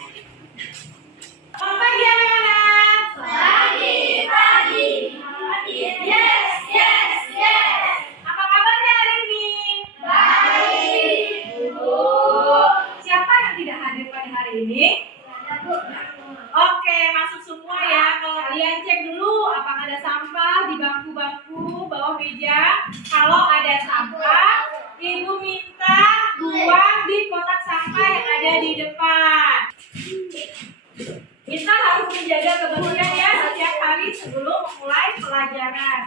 Selamat pagi anak-anak. Pagi, pagi. Yes, yes, yes. Apa kabarnya hari ini? Baik, Bu. Siapa yang tidak hadir pada hari ini? Oke, masuk semua ya. Kalian cek dulu apakah ada sampah di bangku-bangku bawah meja. Kalau ada sampah, Ibu minta buang di kotak sampah yang ada di depan. Kita harus menjaga kebersihan ya setiap hari sebelum memulai pelajaran.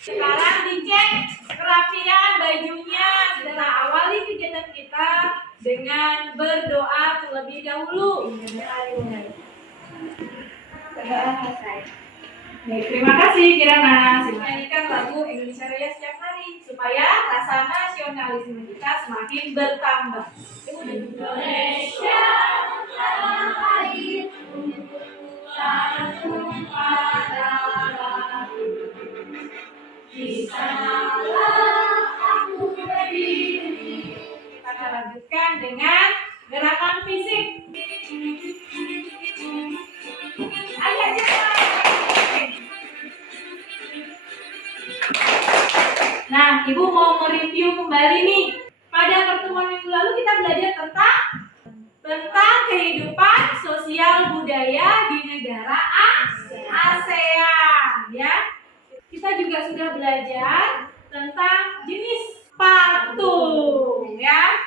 Sekarang dicek kerapian bajunya. Setelah awali kegiatan kita dengan berdoa terlebih dahulu. Baik, terima kasih Kirana. Nyanyikan lagu Indonesia Raya setiap hari supaya rasa nasionalisme kita semakin bertambah. Indonesia tanah air, tumpah darah. Di sanalah aku berdiri. Kita akan lanjutkan dengan gerakan fisik. Ayo cepat. Nah, Ibu mau mereview kembali nih. Pada pertemuan minggu lalu kita belajar tentang kehidupan sosial budaya di negara ASEAN, ya. Kita juga sudah belajar tentang jenis patung, ya.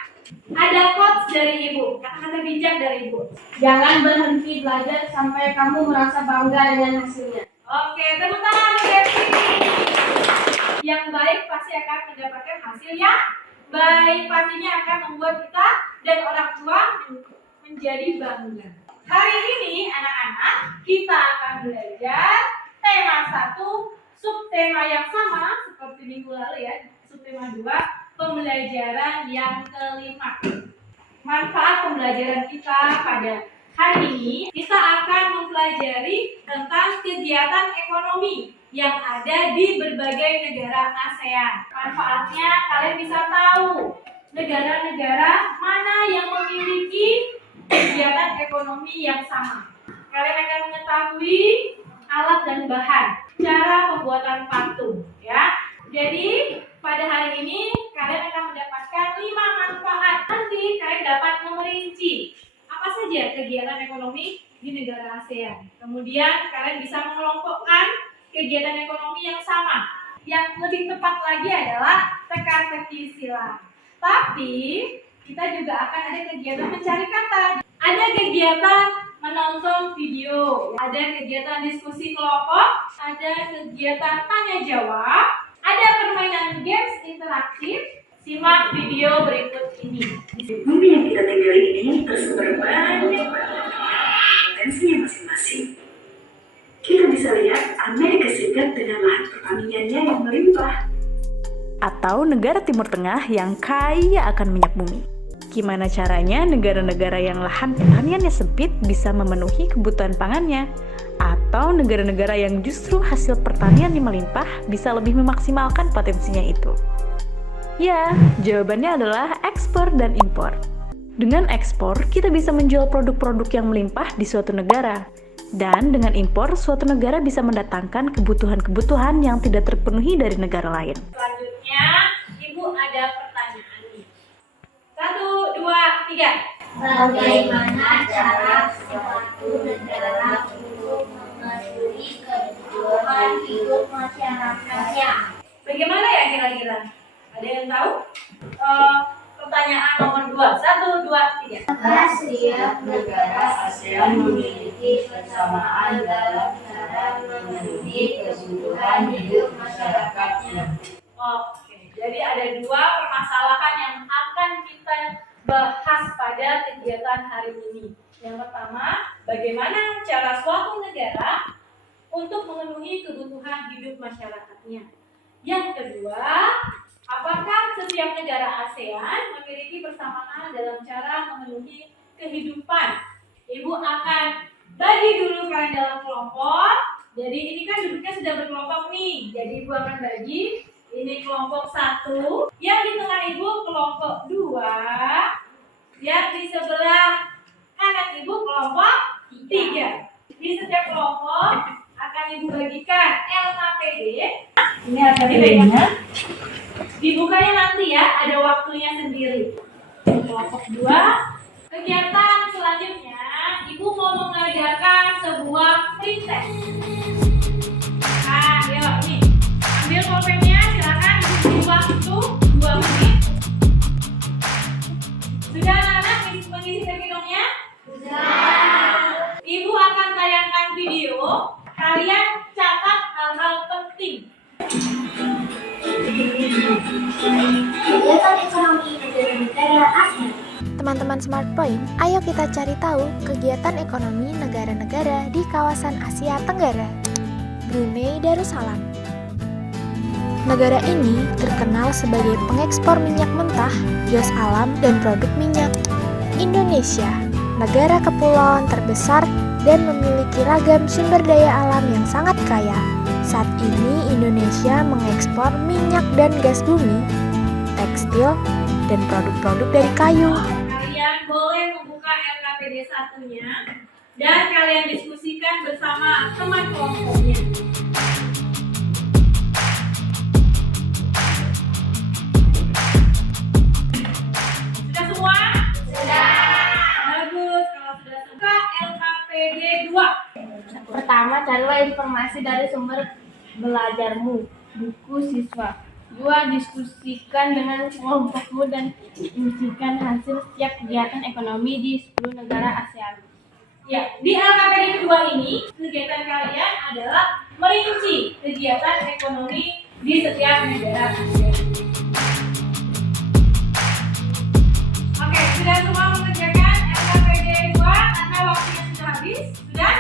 Ada quotes dari Ibu, kata-kata bijak dari Ibu. Jangan berhenti belajar sampai kamu merasa bangga dengan hasilnya. Oke, tepuk tangan untuk Devi. Yang baik pasti akan mendapatkan hasil yang baik, pastinya akan membuat kita dan orang tua menjadi bangga. Hari ini anak-anak kita akan belajar tema 1, subtema yang sama seperti minggu lalu ya, subtema 2, pembelajaran yang kelima. Manfaat pembelajaran kita pada hari ini, kita akan mempelajari tentang kegiatan ekonomi yang ada di berbagai negara ASEAN. Manfaatnya kalian bisa tahu negara-negara mana yang memiliki kegiatan ekonomi yang sama. Kalian akan mengetahui alat dan bahan, cara pembuatan patung, ya. Jadi pada hari ini kalian akan mendapatkan 5 manfaat. Nanti kalian dapat merinci apa saja kegiatan ekonomi di negara ASEAN. Kemudian kalian bisa mengelompokkan kegiatan ekonomi yang sama. Yang lebih tepat lagi adalah teka-teki silang. Tapi kita juga akan ada kegiatan mencari kata. Ada kegiatan menonton video, ada kegiatan diskusi kelompok, ada kegiatan tanya jawab, ada permainan games interaktif. Simak video berikut ini. Bumi yang kita tinggali ini tersebar banyak potensinya masing-masing. Kita bisa lihat Amerika Serikat dengan lahan pertaniannya yang melimpah. Atau negara Timur Tengah yang kaya akan minyak bumi. Gimana caranya negara-negara yang lahan pertaniannya sempit bisa memenuhi kebutuhan pangannya? Atau negara-negara yang justru hasil pertaniannya melimpah bisa lebih memaksimalkan potensinya itu? Ya, jawabannya adalah ekspor dan impor. Dengan ekspor, kita bisa menjual produk-produk yang melimpah di suatu negara. Dan dengan impor, suatu negara bisa mendatangkan kebutuhan-kebutuhan yang tidak terpenuhi dari negara lain. Selanjutnya, Ibu ada pertanyaan nih. 1, 2, 3. Bagaimana cara suatu negara untuk memenuhi kebutuhan hidup masyarakatnya? Bagaimana ya kira-kira? Ada yang tahu? Pertanyaan nomor 2. 1, 2, 3. Setiap negara ASEAN memiliki kesamaan dalam cara memenuhi kebutuhan hidup masyarakatnya. Oke, jadi ada 2 permasalahan yang akan kita bahas pada kegiatan hari ini. Yang pertama, bagaimana cara suatu negara untuk memenuhi kebutuhan hidup masyarakatnya. Yang kedua, apakah setiap negara ASEAN memiliki persamaan dalam cara memenuhi kehidupan? Ibu akan bagi dulu kalian dalam kelompok. Jadi ini kan duduknya sudah berkelompok nih. Jadi Ibu akan bagi. Ini kelompok 1. Yang di tengah Ibu kelompok 2. Yang di sebelah Ibu bagikan LKPD. Ini LKPD-nya. Dibukanya nanti ya, ada waktunya sendiri. Kelompok 2. Kegiatan selanjutnya, Ibu mau mengajarkan sebuah free test. Nah, yuk nih. Ambil pulpennya, silakan beri waktu 2 menit. Sudah anak-anak mengisi teknologinya? Sudah. Ibu akan tayangkan video. Kalian catat hal-hal penting. Kegiatan ekonomi negara-negara ASEAN. Teman-teman Smart Point, ayo kita cari tahu kegiatan ekonomi negara-negara di kawasan Asia Tenggara. Brunei Darussalam. Negara ini terkenal sebagai pengekspor minyak mentah, gas alam, dan produk minyak. Indonesia, negara kepulauan terbesar dan memiliki ragam sumber daya alam yang sangat kaya. Saat ini Indonesia mengekspor minyak dan gas bumi, tekstil, dan produk-produk dari kayu. Kalian boleh membuka LKPD 1-nya dan kalian diskusikan bersama teman kelompoknya. Sudah semua? Sudah. Bagus, kalau sudah semua LKPD 2. Pertama, carilah informasi dari sumber belajarmu, buku siswa. 2. Diskusikan dengan kelompokmu dan diskusikan hasil setiap kegiatan ekonomi di 10 negara ASEAN. Ya, di LKPD kedua ini, kegiatan kalian adalah merinci kegiatan ekonomi di setiap negara ASEAN. Oke, sudah semua mengerjakan LKPD 2 karena waktunya sudah habis? Sudah?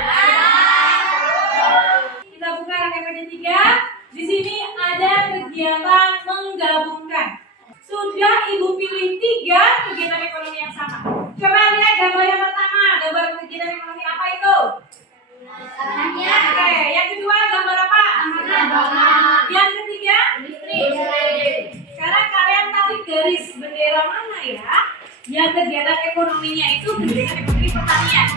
Kita buka LKPD 3. Di sini ada kegiatan menggabungkan. Sudah Ibu pilih 3 kegiatan ekonomi yang sama. Coba lihat gambar yang pertama, gambar kegiatan ekonomi apa itu? Oke, yang kedua gambar apa? Yang ketiga? Sekarang kalian tarik garis bendera mana ya? Yang kegiatan ekonominya itu kegiatan ekonomi pertanian.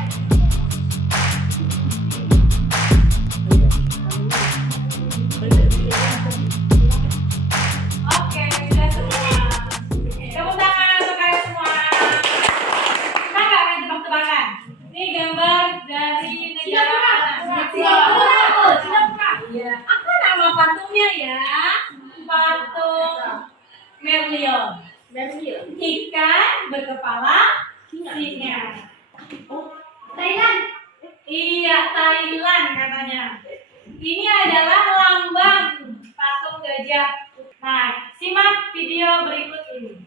Oke, sudah semua. Tepuk tangan untuk kalian semua. Kita nggak akan tebak-tebakan. Ini gambar dari negara Singapura. Iya. Apa nama patungnya ya? Patung Merlion. Ikan berkepala singa. Thailand. Iya, Thailand katanya. Ini adalah lambang patung gajah. Nah, simak video berikut ini.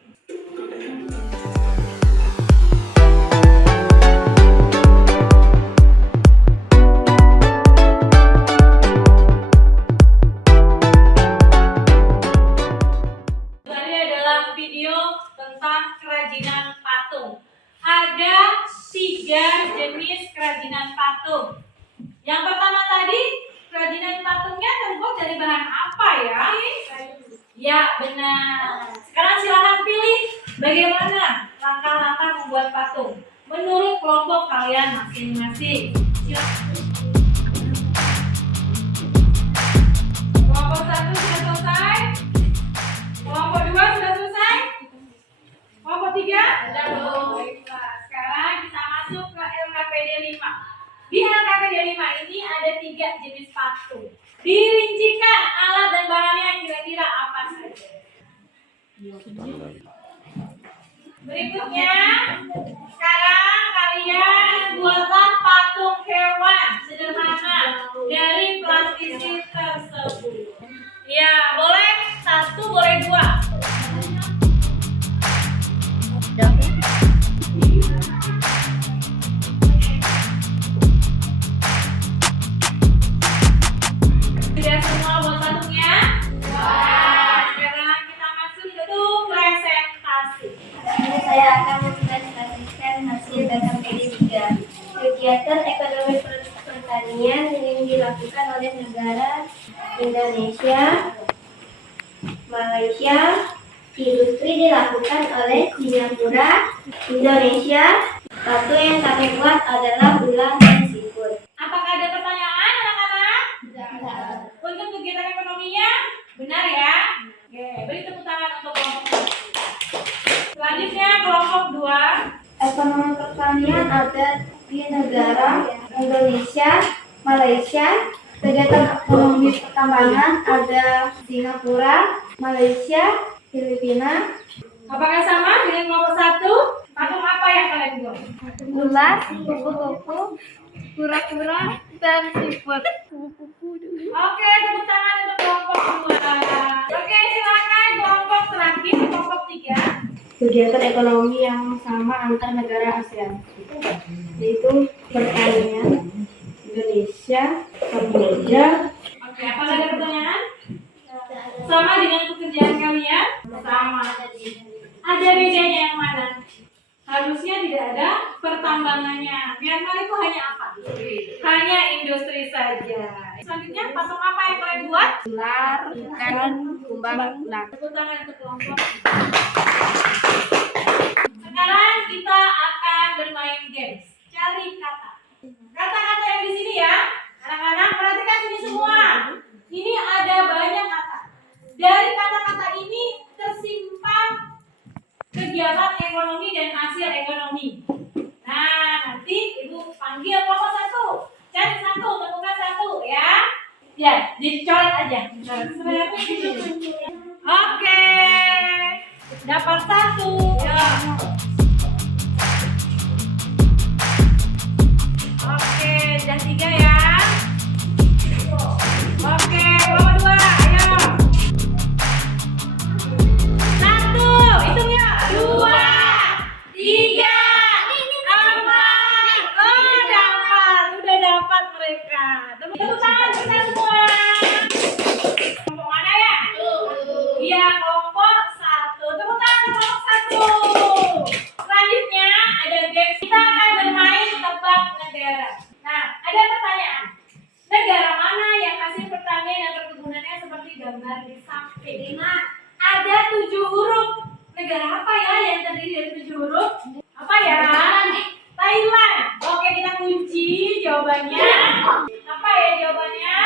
Tadi adalah video tentang kerajinan patung. Ada 3 jenis kerajinan patung. Yang pertama tadi, kerajinan patungnya terbuat dari bahan apa ya? Ya, benar. Sekarang silakan pilih bagaimana langkah-langkah membuat patung menurut kelompok kalian masing-masing. Kelompok 1 sudah selesai? Kelompok 2 sudah selesai? Kelompok 3? Baiklah. Sekarang kita masuk ke LKPD 5. Di LKPD 5 ini ada 3 jenis patung. Dirincikan alat dan bahannya kira-kira apa saja. Berikutnya, sekarang kalian buatlah patung hewan sederhana dari plastisi tersebut. Ya, boleh 1, boleh 2. Sudah semua buat patungnya? Sekarang kita masuk ke presentasi. Ini saya akan mempresentasikan hasil LKPD 3. Kegiatan ekonomi pertanian yang dilakukan oleh negara Indonesia, Malaysia. Industri dilakukan oleh Singapura, Indonesia. Patung yang kami buat adalah ular dan siput. Apakah ada pertanyaan anak-anak? kedua, Ekonomi pertanian ada di negara Indonesia, Malaysia. Kegiatan ekonomi pertambangan ada Singapura, Malaysia, Filipina. apakah sama dengan kelompok 1? Patung apa yang kalian buat? Ulas, kupu-kupu, kura-kura, dan siput. Oke, tepuk tangan untuk kelompok 2. Oke, silakan kelompok terakhir, kelompok 3. Kegiatan ekonomi yang sama antar negara ASEAN, yaitu pertanian, Indonesia, Kamboja. Oke, apakah ada pertanyaan? Sama dengan pekerjaan kalian? Sama. Ada bedanya yang mana? Harusnya tidak ada pertambangannya. Myanmar itu hanya apa? Hanya industri saja. Selanjutnya, patung apa yang kalian buat? Ular, ikan, kumbang, ular. Tepuk tangan untuk kelompok. Sekarang kita akan bermain games. Cari kata. Kata-kata yang di sini ya. Anak-anak perhatikan sini semua. Ini ada banyak kata. Dari kata-kata ini tersimpan kegiatan ekonomi dan hasil ekonomi. Nah, nanti ibu panggil kelompok 1. Cari 1, temukan 1 ya. Ya, dicoret aja. Oke. Dapat 1. Ya. Oke, dan 3 ya. Oke, kelompok 2, ayo. 1, hitung ya. 2, 3, 4. Oh, dapat. Udah dapat mereka. Tepuk tangan kita semua. Kelompok mana ya? Iya, kelompok 1. Tepuk tangan kelompok 1. Selanjutnya ada games. Kita akan bermain tebak negara. Nah, ada pertanyaan. Negara mana yang hasil pertanian dan perkebunannya seperti gambar di samping? Ada 7 huruf. Negara apa ya yang terdiri dari 7 huruf? Apa ya? Thailand. Oke, kita kunci jawabannya. Apa ya jawabannya?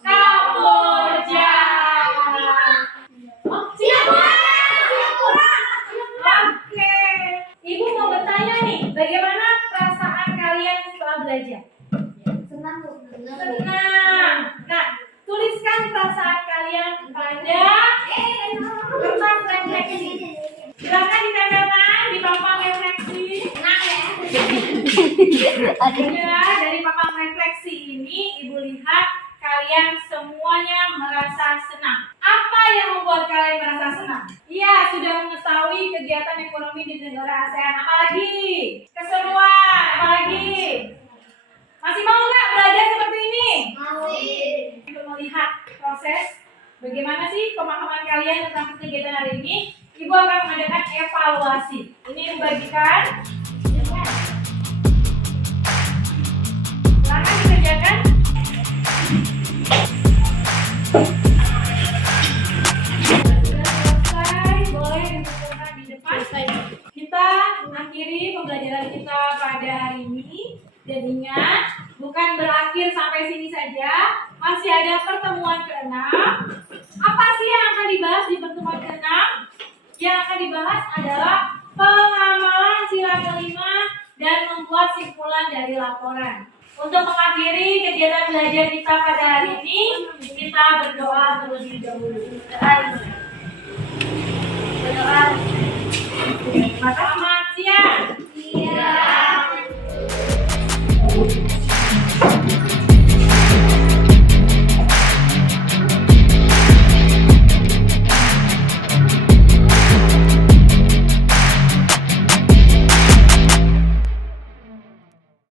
Kamboja. Oh, Singapura. Oke. Ibu mau bertanya nih, bagaimana perasaan kalian setelah belajar? Senang. Senang. Nah, tuliskan perasaan kalian pada kertas refleksi. Silakan ditempelkan di papan refleksi. Senang ya. Ya, dari papan refleksi ini ibu lihat kalian semuanya merasa senang. Apa yang membuat kalian merasa senang? Iya, sudah mengetahui kegiatan ekonomi di negara ASEAN. Apalagi? Keseruan. Apalagi? Masih mau nggak belajar seperti ini? Masih. Untuk melihat proses bagaimana sih pemahaman kalian tentang kegiatan hari ini, Ibu akan mengadakan evaluasi. Ini Ibu bagikan. Silakan dikerjakan. Selesai, boleh dikumpulkan di depan. Kita mengakhiri pembelajaran kita pada hari ini. Dan ingat, bukan berakhir sampai sini saja. Masih ada pertemuan ke-6. Apa sih yang akan dibahas di pertemuan ke-6? Yang akan dibahas adalah pengamalan sila kelima dan membuat simpulan dari laporan. Untuk mengakhiri kegiatan belajar kita pada hari ini, kita berdoa terlebih dahulu. Berdoa. Selamat siang.